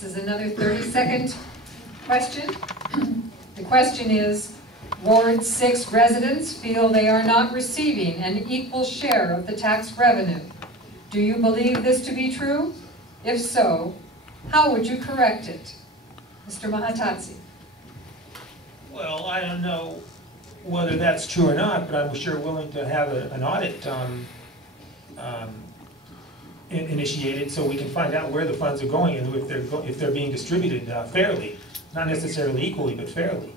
This is another 30-second question. The question is, Ward 6 residents feel they are not receiving an equal share of the tax revenue. Do you believe this to be true? If so, how would you correct it? Mr. Mahatatsi. Well, I don't know whether that's true or not, but I'm sure willing to have an audit initiated so we can find out where the funds are going and if they're being distributed fairly. Not necessarily equally, but fairly.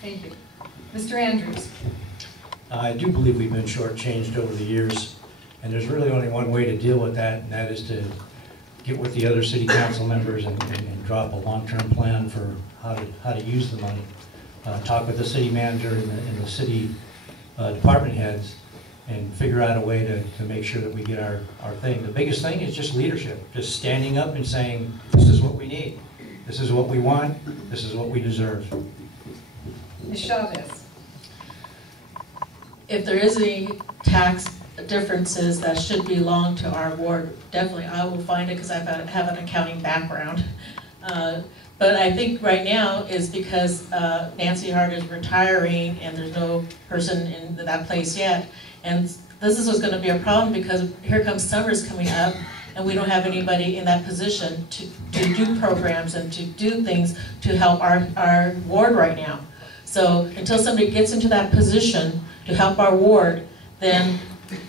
Thank you. Mr. Andrews. I do believe we've been shortchanged over the years, and there's really only one way to deal with that, and that is to get with the other city council members and drop a long-term plan for how to use the money. Talk with the city manager and the city department heads and figure out a way to make sure that we get our thing. The biggest thing is just leadership, just standing up and saying, this is what we need, this is what we want, this is what we deserve. Ms. Chavez. If there is any tax differences that should belong to our ward, definitely I will find it because I have an accounting background. But I think right now is because Nancy Hart is retiring and there's no person in that place yet. And this is what's going to be a problem because here comes summer's coming up and we don't have anybody in that position to do programs and to do things to help our ward right now. So until somebody gets into that position to help our ward, then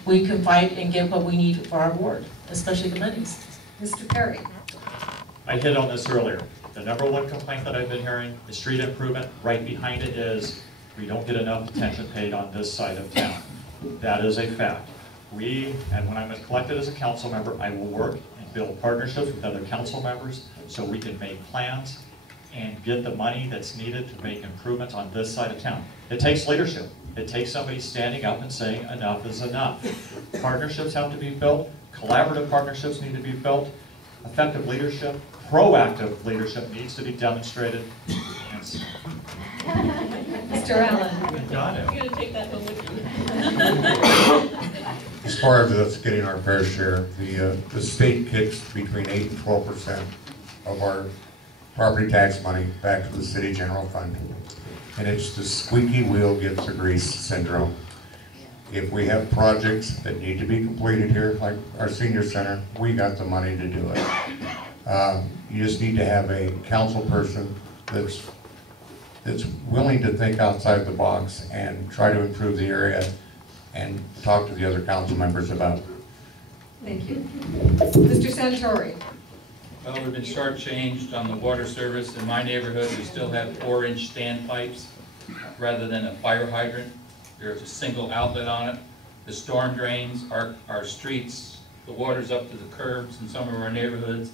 we can fight and get what we need for our ward, especially the monies. Mr. Perry. I hit on this earlier. The #1 complaint that I've been hearing, the street improvement, right behind it is we don't get enough attention paid on this side of town. That is a fact. And when I'm elected as a council member, I will work and build partnerships with other council members so we can make plans and get the money that's needed to make improvements on this side of town. It takes leadership. It takes somebody standing up and saying enough is enough. Partnerships have to be built. Collaborative partnerships need to be built. Effective leadership, proactive leadership needs to be demonstrated. Mr. Allen. Got it. You're going to take that one with you. As far as us getting our fair share, the state kicks between 8 and 12% of our property tax money back to the city general fund. And it's the squeaky wheel gets the grease syndrome. If we have projects that need to be completed here, like our senior center, we got the money to do it. You just need to have a council person that's willing to think outside the box and try to improve the area and talk to the other council members about it. Thank you. Mr. Santori. Well, we've been shortchanged on the water service. In my neighborhood, we still have 4-inch standpipes rather than a fire hydrant. There's a single outlet on it. The storm drains, our streets, the water's up to the curbs in some of our neighborhoods.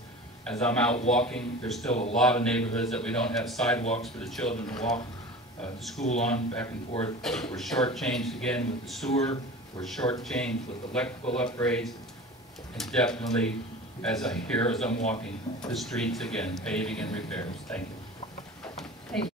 As I'm out walking, there's still a lot of neighborhoods that we don't have sidewalks for the children to walk to school on, back and forth. We're shortchanged again with the sewer. We're shortchanged with electrical upgrades. And definitely, as I'm walking, the streets again, paving and repairs. Thank you.